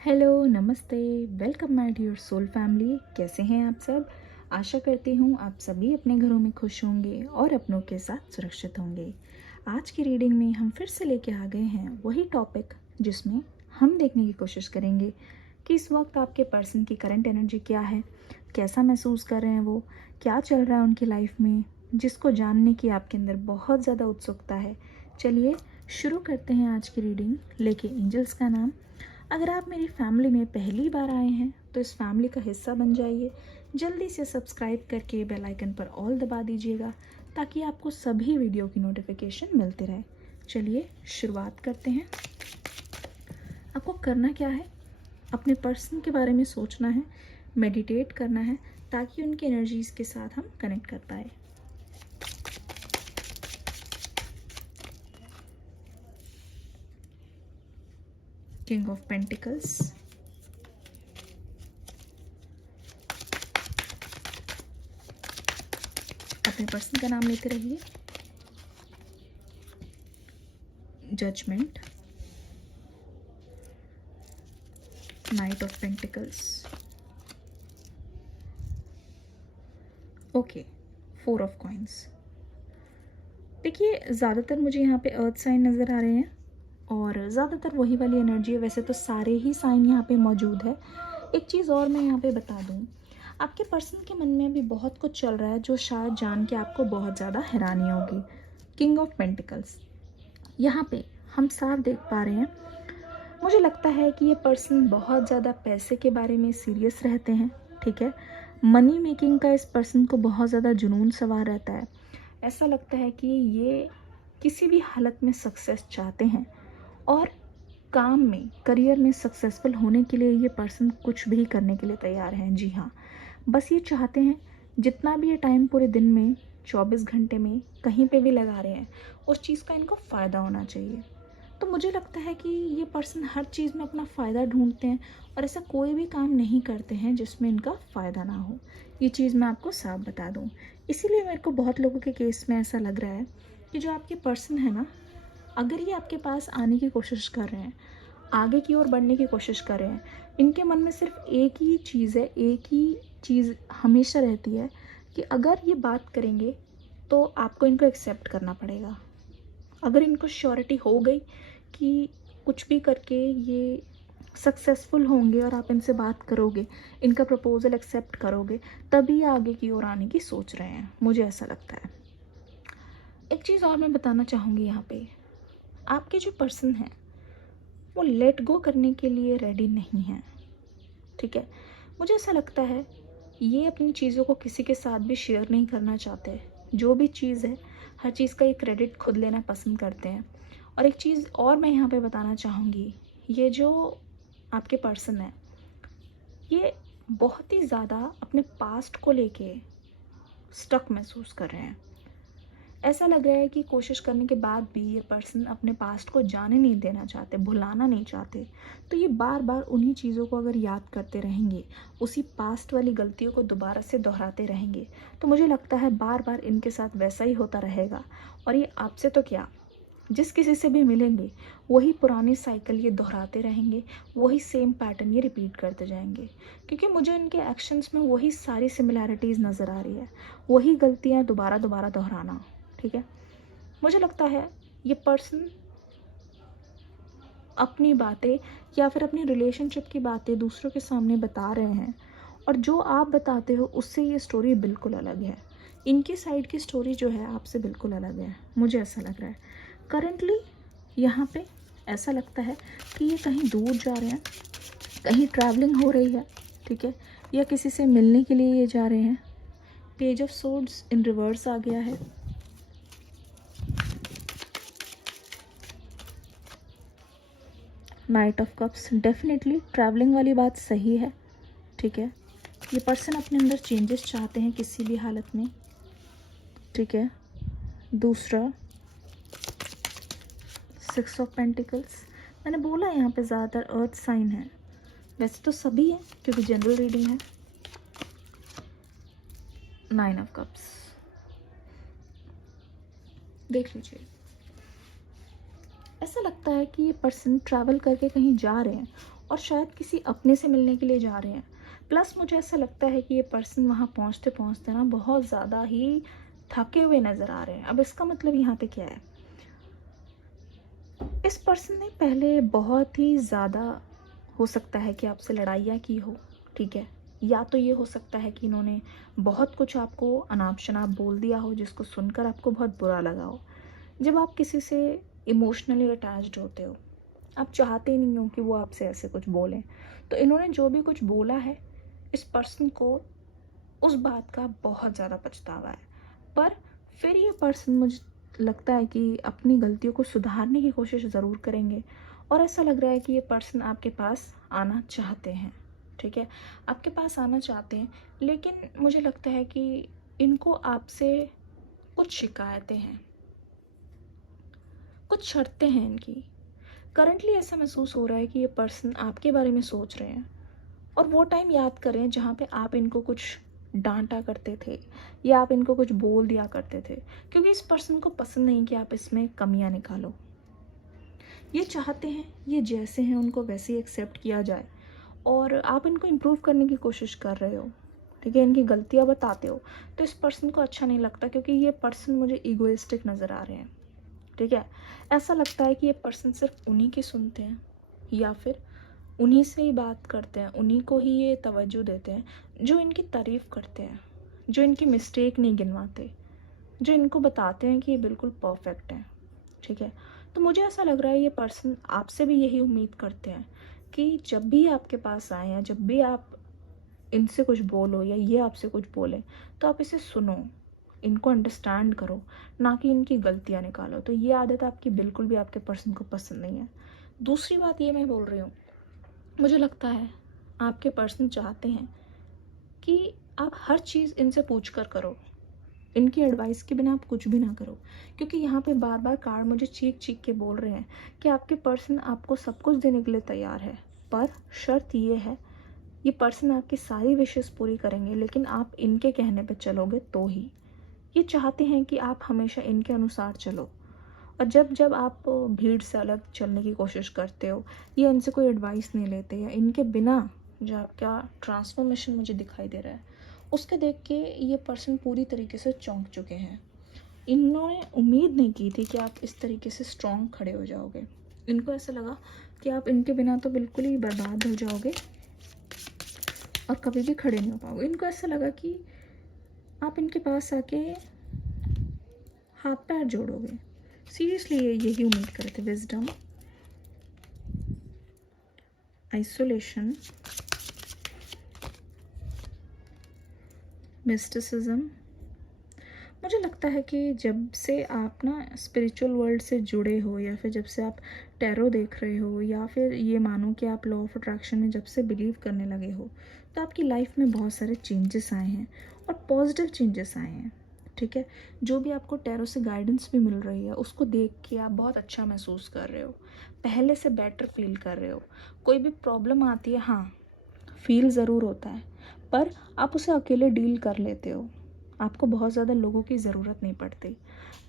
Hello, नमस्ते, welcome my dear soul family. कैसे हैं आप सब? आशा करती हूँ आप सभी अपने घरों में खुश होंगे और अपनों के साथ सुरक्षित होंगे। आज की रीडिंग में हम फिर से लेके आ गए हैं वही टॉपिक जिसमें हम देखने की कोशिश करेंगे कि इस वक्त आपके पर्सन की करंट एनर्जी क्या है, कैसा महसूस कर रहे हैं वो, क्या चल रहा है उनकी लाइफ में, जिसको जानने की आपके अंदर बहुत ज़्यादा उत्सुकता है। चलिए शुरू करते हैं आज की रीडिंग लेके एंजल्स का नाम। अगर आप मेरी फैमिली में पहली बार आए हैं तो इस फैमिली का हिस्सा बन जाइए। जल्दी से सब्सक्राइब करके बेल आइकन पर ऑल दबा दीजिएगा ताकि आपको सभी वीडियो की नोटिफिकेशन मिलते रहे। चलिए शुरुआत करते हैं। आपको करना क्या है, अपने पर्सन के बारे में सोचना है, मेडिटेट करना है ताकि उनकी एनर्जीज के साथ हम कनेक्ट कर पाए। किंग ऑफ पेंटिकल्स, अपने पर्सन का नाम लेते रहिए। Judgement, knight of pentacles, okay, four of coins. देखिए ज़्यादातर मुझे यहाँ पे अर्थ साइन नज़र आ रहे हैं और ज़्यादातर वही वाली एनर्जी है। वैसे तो सारे ही साइन यहाँ पे मौजूद है। एक चीज़ और मैं यहाँ पे बता दूँ, आपके पर्सन के मन में अभी बहुत कुछ चल रहा है जो शायद जान के आपको बहुत ज़्यादा हैरानी होगी। किंग ऑफ पेंटिकल्स, यहाँ पे हम साफ देख पा रहे हैं। मुझे लगता है कि ये पर्सन बहुत ज़्यादा पैसे के बारे में सीरियस रहते हैं। ठीक है, मनी मेकिंग का इस पर्सन को बहुत ज़्यादा जुनून सवार रहता है। ऐसा लगता है कि ये किसी भी हालत में सक्सेस चाहते हैं और काम में, करियर में सक्सेसफुल होने के लिए ये पर्सन कुछ भी करने के लिए तैयार हैं। जी हाँ, बस ये चाहते हैं जितना भी ये टाइम पूरे दिन में 24 घंटे में कहीं पे भी लगा रहे हैं उस चीज़ का इनको फ़ायदा होना चाहिए। तो मुझे लगता है कि ये पर्सन हर चीज़ में अपना फ़ायदा ढूंढते हैं और ऐसा कोई भी काम नहीं करते हैं जिसमें इनका फ़ायदा ना हो। ये चीज़ मैं आपको साफ बता दूँ। इसीलिए मेरे को बहुत लोगों के केस में ऐसा लग रहा है कि जो आपके पर्सन है ना, अगर ये आपके पास आने की कोशिश कर रहे हैं, आगे की ओर बढ़ने की कोशिश कर रहे हैं, इनके मन में सिर्फ एक ही चीज़ है, एक ही चीज़ हमेशा रहती है कि अगर ये बात करेंगे तो आपको इनको एक्सेप्ट करना पड़ेगा। अगर इनको श्योरिटी हो गई कि कुछ भी करके ये सक्सेसफुल होंगे और आप इनसे बात करोगे, इनका प्रपोजल एक्सेप्ट करोगे, तभी आगे की ओर आने की सोच रहे हैं। मुझे ऐसा लगता है। एक चीज़ और मैं बताना चाहूँगी यहाँ पे, आपके जो पर्सन हैं वो लेट गो करने के लिए रेडी नहीं है। ठीक है, मुझे ऐसा लगता है ये अपनी चीज़ों को किसी के साथ भी शेयर नहीं करना चाहते। जो भी चीज़ है, हर चीज़ का ये क्रेडिट खुद लेना पसंद करते हैं। और एक चीज़ और मैं यहाँ पे बताना चाहूँगी, ये जो आपके पर्सन है ये बहुत ही ज़्यादा अपने पास्ट को लेके स्टक महसूस कर रहे हैं। ऐसा लग रहा है कि कोशिश करने के बाद भी ये पर्सन अपने पास्ट को जाने नहीं देना चाहते, भुलाना नहीं चाहते। तो ये बार बार उन्हीं चीज़ों को अगर याद करते रहेंगे, उसी पास्ट वाली गलतियों को दोबारा से दोहराते रहेंगे, तो मुझे लगता है बार बार इनके साथ वैसा ही होता रहेगा। और ये आपसे तो क्या, जिस किसी से भी मिलेंगे वही पुरानी साइकिल ये दोहराते रहेंगे, वही सेम पैटर्न ये रिपीट करते जाएंगे। क्योंकि मुझे इनके एक्शंस में वही सारी सिमिलैरिटीज़ नज़र आ रही है, वही गलतियाँ दोबारा दोबारा दोहराना। ठीक है, मुझे लगता है ये पर्सन अपनी बातें या फिर अपनी रिलेशनशिप की बातें दूसरों के सामने बता रहे हैं और जो आप बताते हो उससे ये स्टोरी बिल्कुल अलग है। इनकी साइड की स्टोरी जो है आपसे बिल्कुल अलग है। मुझे ऐसा लग रहा है करंटली यहाँ पे ऐसा लगता है कि ये कहीं दूर जा रहे हैं, कहीं ट्रैवलिंग हो रही है। ठीक है, या किसी से मिलने के लिए ये जा रहे हैं। Page of swords in reverse आ गया है। Knight of cups, definitely travelling वाली बात सही है। ठीक है, ये पर्सन अपने अंदर चेंजेस चाहते हैं किसी भी हालत में। ठीक है, दूसरा सिक्स ऑफ पेंटिकल्स, मैंने बोला यहाँ पे ज़्यादातर अर्थ साइन है, वैसे तो सभी हैं क्योंकि जनरल रीडिंग है। नाइन ऑफ कप्स, देख लीजिए, ऐसा लगता है कि ये पर्सन ट्रैवल करके कहीं जा रहे हैं और शायद किसी अपने से मिलने के लिए जा रहे हैं। प्लस मुझे ऐसा लगता है कि ये पर्सन वहाँ पहुँचते पहुँचते ना बहुत ज़्यादा ही थके हुए नज़र आ रहे हैं। अब इसका मतलब यहाँ पे क्या है, इस पर्सन ने पहले बहुत ही ज़्यादा, हो सकता है कि आपसे लड़ाइयाँ की हो, ठीक है, या तो ये हो सकता है कि इन्होंने बहुत कुछ आपको अनाप शनाप बोल दिया हो जिसको सुनकर आपको बहुत बुरा लगा हो। जब आप किसी से इमोशनली अटैच्ड होते हो, आप चाहते नहीं हो कि वो आपसे ऐसे कुछ बोलें, तो इन्होंने जो भी कुछ बोला है, इस पर्सन को उस बात का बहुत ज़्यादा पछतावा है। पर फिर ये पर्सन, मुझे लगता है कि अपनी गलतियों को सुधारने की कोशिश ज़रूर करेंगे, और ऐसा लग रहा है कि ये पर्सन आपके पास आना चाहते हैं, ठीक है, आपके पास आना चाहते हैं। लेकिन मुझे लगता है कि इनको आपसे कुछ शिकायतें हैं, कुछ शर्तें हैं इनकी। करंटली ऐसा महसूस हो रहा है कि ये पर्सन आपके बारे में सोच रहे हैं, और वो टाइम याद करें जहाँ पे आप इनको कुछ डांटा करते थे या आप इनको कुछ बोल दिया करते थे, क्योंकि इस पर्सन को पसंद नहीं कि आप इसमें कमियां निकालो। ये चाहते हैं ये जैसे हैं उनको वैसे ही एक्सेप्ट किया जाए, और आप इनको इम्प्रूव करने की कोशिश कर रहे हो, ठीक है, इनकी गलतियां बताते हो, तो इस पर्सन को अच्छा नहीं लगता, क्योंकि ये पर्सन मुझे ईगोइस्टिक नज़र आ रहे हैं, ठीक है। ऐसा लगता है कि ये पर्सन सिर्फ उन्हीं की सुनते हैं, या फिर उन्हीं से ही बात करते हैं, उन्हीं को ही ये तवज्जो देते हैं जो इनकी तारीफ़ करते हैं, जो इनकी मिस्टेक नहीं गिनवाते, जो इनको बताते हैं कि ये बिल्कुल परफेक्ट है, ठीक है। तो मुझे ऐसा लग रहा है ये पर्सन आपसे भी यही उम्मीद करते हैं कि जब भी आपके पास आए या जब भी आप इनसे कुछ बोलो या ये आपसे कुछ बोले, तो आप इसे सुनो, इनको अंडरस्टैंड करो, ना कि इनकी गलतियाँ निकालो। तो ये आदत आपकी बिल्कुल भी आपके पर्सन को पसंद नहीं है। दूसरी बात ये मैं बोल रही हूँ, मुझे लगता है आपके पर्सन चाहते हैं कि आप हर चीज़ इनसे पूछ कर करो, इनकी एडवाइस के बिना आप कुछ भी ना करो, क्योंकि यहाँ पे बार बार कार्ड मुझे चीख चीख के बोल रहे हैं कि आपके पर्सन आपको सब कुछ देने के लिए तैयार है, पर शर्त ये है, ये पर्सन आपकी सारी विशेस पूरी करेंगे, लेकिन आप इनके कहने पे चलोगे तो ही। ये चाहते हैं कि आप हमेशा इनके अनुसार चलो, और जब जब आप भीड़ से अलग चलने की कोशिश करते हो या इनसे कोई एडवाइस नहीं लेते या इनके बिना जो आपका ट्रांसफॉर्मेशन मुझे दिखाई दे रहा है उसके देख के ये पर्सन पूरी तरीके से चौंक चुके हैं। इन्होंने उम्मीद नहीं की थी कि आप इस तरीके से स्ट्रॉन्ग खड़े हो जाओगे। इनको ऐसा लगा कि आप इनके बिना तो बिल्कुल ही बर्बाद हो जाओगे और कभी भी खड़े नहीं हो पाओगे। इनको ऐसा लगा कि आप इनके पास आके हाथ पैर जोड़ोगे। सीरियसली ये यही उम्मीद कर रहे थे। Wisdom, isolation, mysticism. मुझे लगता है कि जब से आप ना स्पिरिचुअल वर्ल्ड से जुड़े हो, या फिर जब से आप टैरो देख रहे हो, या फिर ये मानो कि आप लॉ ऑफ अट्रैक्शन में जब से बिलीव करने लगे हो, तो आपकी लाइफ में बहुत सारे चेंजेस आए हैं और पॉजिटिव चेंजेस आए हैं, ठीक है। जो भी आपको टैरो से गाइडेंस भी मिल रही है उसको देख के आप बहुत अच्छा महसूस कर रहे हो, पहले से बेटर फील कर रहे हो। कोई भी प्रॉब्लम आती है, हाँ फील ज़रूर होता है, पर आप उसे अकेले डील कर लेते हो, आपको बहुत ज़्यादा लोगों की ज़रूरत नहीं पड़ती।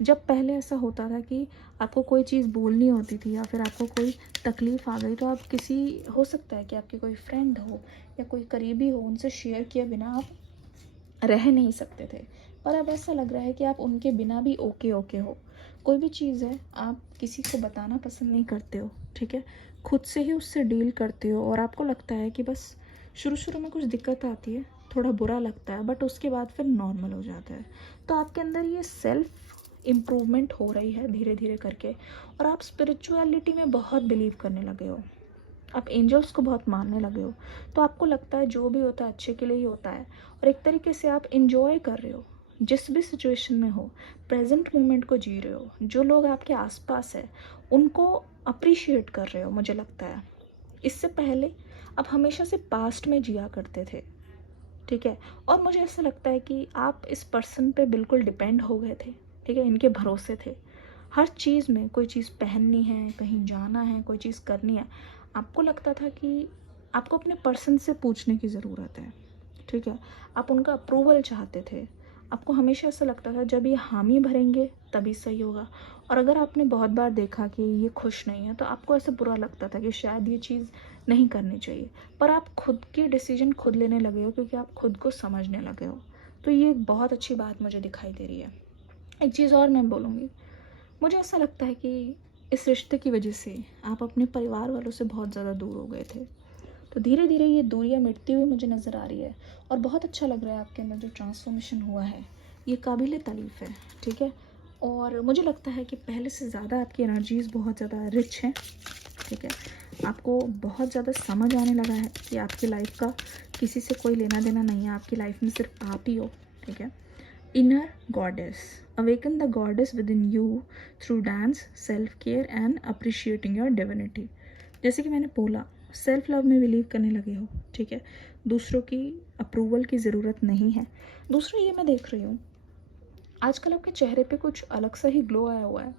जब पहले ऐसा होता था कि आपको कोई चीज़ बोलनी होती थी या फिर आपको कोई तकलीफ़ आ गई, तो आप किसी, हो सकता है कि आपके कोई फ्रेंड हो या कोई करीबी हो, उनसे शेयर किए बिना आप रह नहीं सकते थे। पर अब ऐसा लग रहा है कि आप उनके बिना भी ओके ओके हो। कोई भी चीज़ है आप किसी को बताना पसंद नहीं करते हो, ठीक है, खुद से ही उससे डील करते हो, और आपको लगता है कि बस शुरू शुरू में कुछ दिक्कत आती है, थोड़ा बुरा लगता है, बट उसके बाद फिर नॉर्मल हो जाता है। तो आपके अंदर ये सेल्फ इम्प्रूवमेंट हो रही है धीरे धीरे करके, और आप स्पिरिचुअलिटी में बहुत बिलीव करने लगे हो, आप एंजल्स को बहुत मानने लगे हो। तो आपको लगता है जो भी होता है अच्छे के लिए ही होता है, और एक तरीके से आप इंजॉय कर रहे हो जिस भी सिचुएशन में हो, प्रेजेंट मोमेंट को जी रहे हो, जो लोग आपके आसपास है उनको अप्रिशिएट कर रहे हो। मुझे लगता है इससे पहले आप हमेशा से पास्ट में जिया करते थे, ठीक है, और मुझे ऐसा लगता है कि आप इस पर्सन पे बिल्कुल डिपेंड हो गए थे, ठीक है, इनके भरोसे थे। हर चीज़ में, कोई चीज़ पहननी है, कहीं जाना है, कोई चीज़ करनी है, आपको लगता था कि आपको अपने पर्सन से पूछने की ज़रूरत है, ठीक है, आप उनका अप्रूवल चाहते थे। आपको हमेशा ऐसा लगता था जब ये हामी भरेंगे तभी सही होगा, और अगर आपने बहुत बार देखा कि ये खुश नहीं है, तो आपको ऐसा बुरा लगता था कि शायद ये चीज़ नहीं करनी चाहिए, पर आप खुद के डिसीजन खुद लेने लगे हो क्योंकि आप खुद को समझने लगे हो। तो ये एक बहुत अच्छी बात मुझे दिखाई दे रही है। एक चीज़ और मैं बोलूँगी, मुझे ऐसा लगता है कि इस रिश्ते की वजह से आप अपने परिवार वालों से बहुत ज़्यादा दूर हो गए थे। तो धीरे धीरे ये दूरियां मिटती हुई मुझे नज़र आ रही है, और बहुत अच्छा लग रहा है आपके अंदर जो ट्रांसफॉर्मेशन हुआ है, ये काबिल तारीफ़ है। ठीक है, और मुझे लगता है कि पहले से ज़्यादा आपकी एनर्जीज़ बहुत ज़्यादा रिच हैं। ठीक है, आपको बहुत ज़्यादा समझ आने लगा है कि आपकी लाइफ का किसी से कोई लेना देना नहीं है, आपकी लाइफ में सिर्फ आप ही हो। ठीक है, inner goddess, awaken the goddess with in you through dance, self care and appreciating your divinity. जैसे कि मैंने बोला, सेल्फ लव में बिलीव करने लगे हो। ठीक है, दूसरों की अप्रूवल की ज़रूरत नहीं है। दूसरा ये मैं देख रही हूँ, आजकल आपके चेहरे पे कुछ अलग सा ही ग्लो आया हुआ है।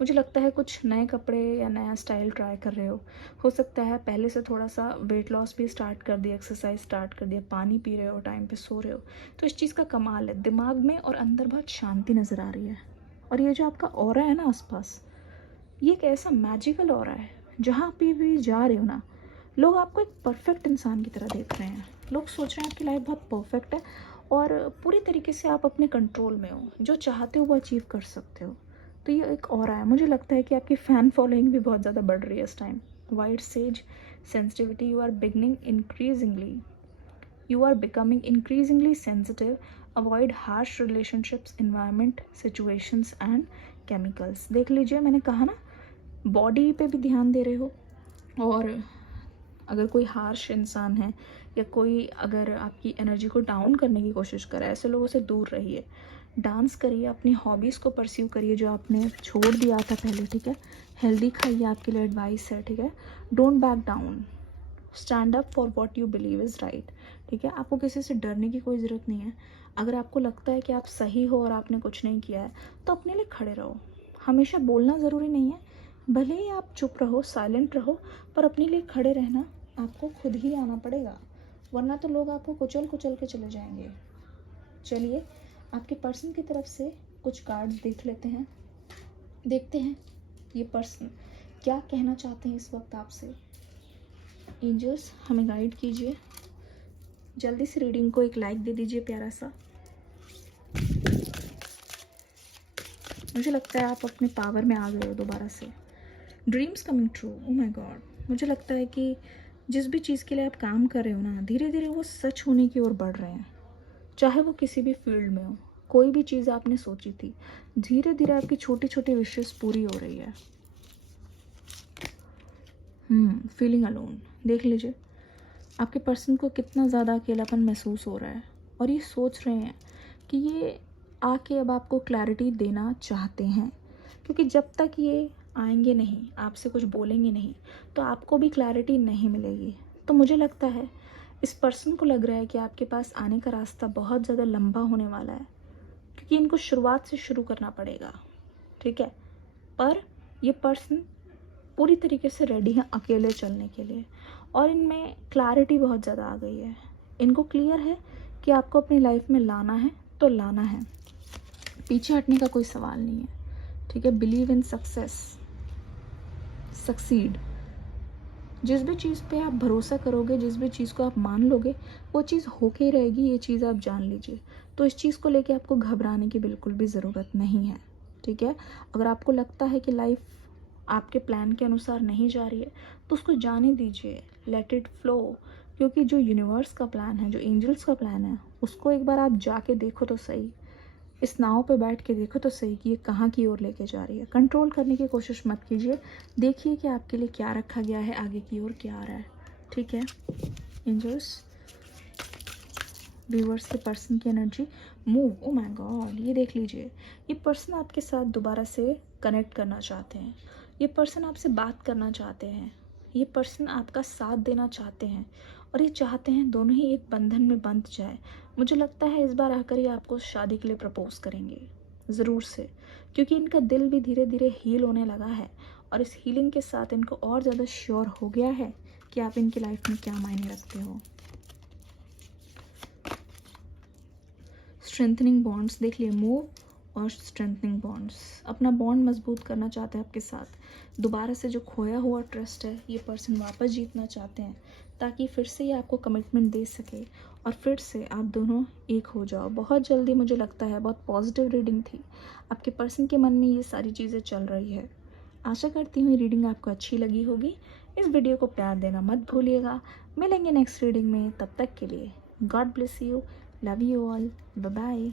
मुझे लगता है कुछ नए कपड़े या नया स्टाइल ट्राई कर रहे हो सकता है पहले से थोड़ा सा वेट लॉस भी स्टार्ट कर दिया, एक्सरसाइज स्टार्ट कर दिया, पानी पी रहे हो, टाइम पे सो रहे हो। तो इस चीज़ का कमाल है, दिमाग में और अंदर बहुत शांति नज़र आ रही है। और ये जो आपका ऑरा है ना आसपास, ये एक ऐसा मैजिकल ऑरा है, जहाँ पे भी जा रहे हो ना, लोग आपको एक परफेक्ट इंसान की तरह देख रहे हैं। लोग सोच रहे हैं आपकी लाइफ बहुत परफेक्ट है और पूरी तरीके से आप अपने कंट्रोल में हो, जो चाहते हो वो अचीव कर सकते हो। तो ये एक और है, मुझे लगता है कि आपकी फ़ैन फॉलोइंग भी बहुत ज़्यादा बढ़ रही है इस time. White says sensitivity, you are becoming increasingly sensitive. Avoid harsh relationships, environment, situations and chemicals. देख लीजिए, मैंने कहा ना, बॉडी पे भी ध्यान दे रहे हो, और अगर कोई हार्श इंसान है या कोई अगर आपकी एनर्जी को डाउन करने की कोशिश करे, ऐसे लोगों से दूर रहिए। डांस करिए, अपनी हॉबीज़ को परस्यू करिए जो आपने छोड़ दिया था पहले। ठीक है, हेल्दी खाइए, आपके लिए एडवाइस है। ठीक है, don't back down, stand up for what you believe is right. ठीक है, आपको किसी से डरने की कोई ज़रूरत नहीं है। अगर आपको लगता है कि आप सही हो और आपने कुछ नहीं किया है, तो अपने लिए खड़े रहो। हमेशा बोलना ज़रूरी नहीं है, भले ही आप चुप रहो, साइलेंट रहो, पर अपने लिए खड़े रहना आपको खुद ही आना पड़ेगा, वरना तो लोग आपको कुचल कुचल के चले जाएंगे। चलिए, आपके पर्सन की तरफ से कुछ कार्ड्स देख लेते हैं, देखते हैं ये पर्सन क्या कहना चाहते हैं इस वक्त आपसे। एंजल्स, हमें गाइड कीजिए। जल्दी से रीडिंग को एक लाइक दे दीजिए प्यारा सा। मुझे लगता है आप अपने पावर में आ गए हो दोबारा से। Dreams coming true, oh my God. मुझे लगता है कि जिस भी चीज़ के लिए आप काम कर रहे हो ना, धीरे धीरे वो सच होने की ओर बढ़ रहे हैं, चाहे वो किसी भी फील्ड में हो। कोई भी चीज़ आपने सोची थी, धीरे धीरे आपकी छोटी छोटी विशेस पूरी हो रही है। फीलिंग अलोन, देख लीजिए आपके पर्सन को कितना ज़्यादा अकेलापन महसूस हो रहा है, और ये सोच रहे हैं कि ये आके अब आपको क्लैरिटी देना चाहते हैं, क्योंकि जब तक ये आएंगे नहीं, आपसे कुछ बोलेंगे नहीं, तो आपको भी क्लैरिटी नहीं मिलेगी। तो मुझे लगता है इस पर्सन को लग रहा है कि आपके पास आने का रास्ता बहुत ज़्यादा लंबा होने वाला है, क्योंकि इनको शुरुआत से शुरू करना पड़ेगा। ठीक है, पर ये पर्सन पूरी तरीके से रेडी हैं अकेले चलने के लिए, और इनमें क्लैरिटी बहुत ज़्यादा आ गई है। इनको क्लियर है कि आपको अपनी लाइफ में लाना है तो लाना है, पीछे हटने का कोई सवाल नहीं है। ठीक है, बिलीव इन सक्सेस, सक्सीड। जिस भी चीज़ पे आप भरोसा करोगे, जिस भी चीज़ को आप मान लोगे, वो चीज़ होके ही रहेगी, ये चीज़ आप जान लीजिए। तो इस चीज़ को लेके आपको घबराने की बिल्कुल भी ज़रूरत नहीं है। ठीक है, अगर आपको लगता है कि लाइफ आपके प्लान के अनुसार नहीं जा रही है, तो उसको जाने दीजिए, लेट इट फ्लो। क्योंकि जो यूनिवर्स का प्लान है, जो एंजल्स का प्लान है, उसको एक बार आप जाके देखो तो सही, इस नाव पे बैठ के देखो तो सही कि ये कहाँ की ओर लेके जा रही है। कंट्रोल करने की कोशिश मत कीजिए, देखिए कि आपके लिए क्या रखा गया है, आगे की ओर क्या आ रहा है। ठीक है एंजल्स, व्यूअर्स के पर्सन की energy move, oh my God, ये देख लीजिए, ये पर्सन आपके साथ दोबारा से कनेक्ट करना चाहते हैं, ये पर्सन आपसे बात करना चाहते हैं, ये पर्सन आपका साथ देना चाहते हैं, और ये चाहते हैं दोनों ही एक बंधन में बंध जाए। मुझे लगता है इस बार आकर ये आपको शादी के लिए प्रपोज करेंगे ज़रूर से, क्योंकि इनका दिल भी धीरे धीरे हील होने लगा है, और इस हीलिंग के साथ इनको और ज़्यादा श्योर हो गया है कि आप इनकी लाइफ में क्या मायने रखते हो। स्ट्रेंथनिंग बॉन्ड्स, देख लिए, मूव और स्ट्रेंथनिंग बॉन्ड्स, अपना बॉन्ड मजबूत करना चाहते हैं आपके साथ। दोबारा से जो खोया हुआ ट्रस्ट है ये पर्सन वापस जीतना चाहते हैं, ताकि फिर से ये आपको कमिटमेंट दे सके और फिर से आप दोनों एक हो जाओ बहुत जल्दी। मुझे लगता है बहुत पॉजिटिव रीडिंग थी, आपके पर्सन के मन में ये सारी चीज़ें चल रही है। आशा करती हूँ ये रीडिंग आपको अच्छी लगी होगी। इस वीडियो को प्यार देना मत भूलिएगा। मिलेंगे नेक्स्ट रीडिंग में, तब तक के लिए God bless you, love you all, bye bye.